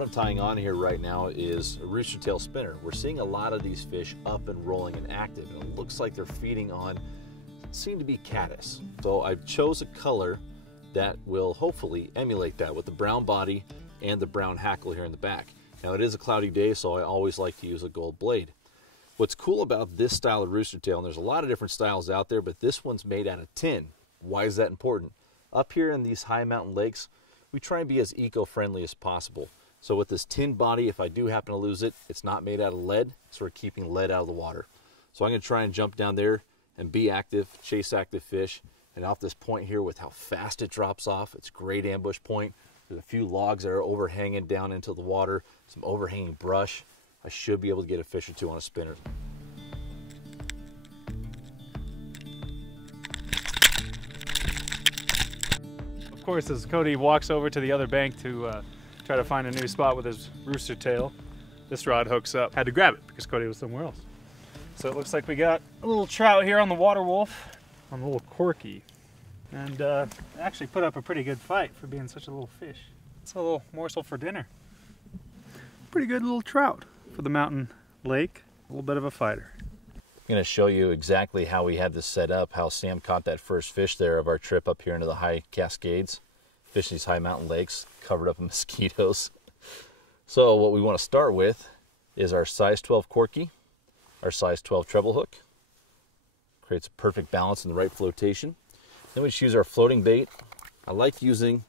What I'm tying on here right now is a rooster tail spinner. We're seeing a lot of these fish up and rolling and active, and it looks like they're feeding on, seem to be caddis. So I chose a color that will hopefully emulate that with the brown body and the brown hackle here in the back. Now it is a cloudy day, so I always like to use a gold blade. What's cool about this style of rooster tail, and there's a lot of different styles out there, but this one's made out of tin. Why is that important? Up here in these high mountain lakes, we try and be as eco-friendly as possible. So with this tin body, if I do happen to lose it, it's not made out of lead, so we're keeping lead out of the water. So I'm gonna try and jump down there and be active, chase active fish. And off this point here with how fast it drops off, it's a great ambush point. There's a few logs that are overhanging down into the water, some overhanging brush. I should be able to get a fish or two on a spinner. Of course, as Cody walks over to the other bank to try to find a new spot with his rooster tail, this rod hooks up. Had to grab it because Cody was somewhere else. So it looks like we got a little trout here on the water wolf, on the little Corky. And actually put up a pretty good fight for being such a little fish. It's a little morsel for dinner. Pretty good little trout for the mountain lake. A little bit of a fighter. I'm going to show you exactly how we had this set up, how Sam caught that first fish there of our trip up here into the high Cascades. Fishing these high mountain lakes, covered up in mosquitoes. So what we want to start with is our size 12 Corky, our size 12 treble hook. Creates a perfect balance and the right flotation. Then we just use our floating bait. I like using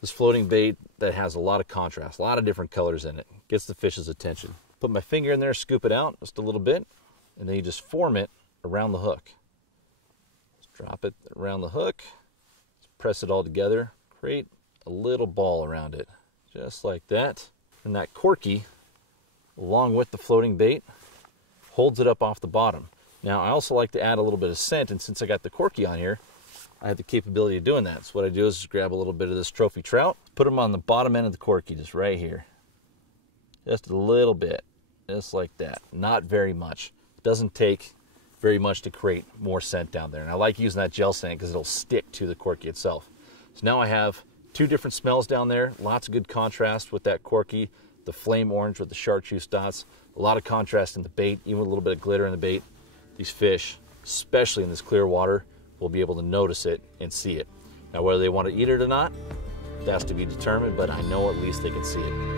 this floating bait that has a lot of contrast, a lot of different colors in it. Gets the fish's attention. Put my finger in there, scoop it out just a little bit, and then you just form it around the hook. Just drop it around the hook, just press it all together, create a little ball around it, just like that. And that Corky, along with the floating bait, holds it up off the bottom. Now I also like to add a little bit of scent, and since I got the Corky on here, I have the capability of doing that. So what I do is just grab a little bit of this trophy trout, put them on the bottom end of the Corky, just right here. Just a little bit, just like that. Not very much. It doesn't take very much to create more scent down there. And I like using that gel scent because it'll stick to the Corky itself. So now I have two different smells down there. Lots of good contrast with that Corky. The flame orange with the chartreuse dots. A lot of contrast in the bait, even with a little bit of glitter in the bait. These fish, especially in this clear water, will be able to notice it and see it. Now whether they want to eat it or not, that's to be determined, but I know at least they can see it.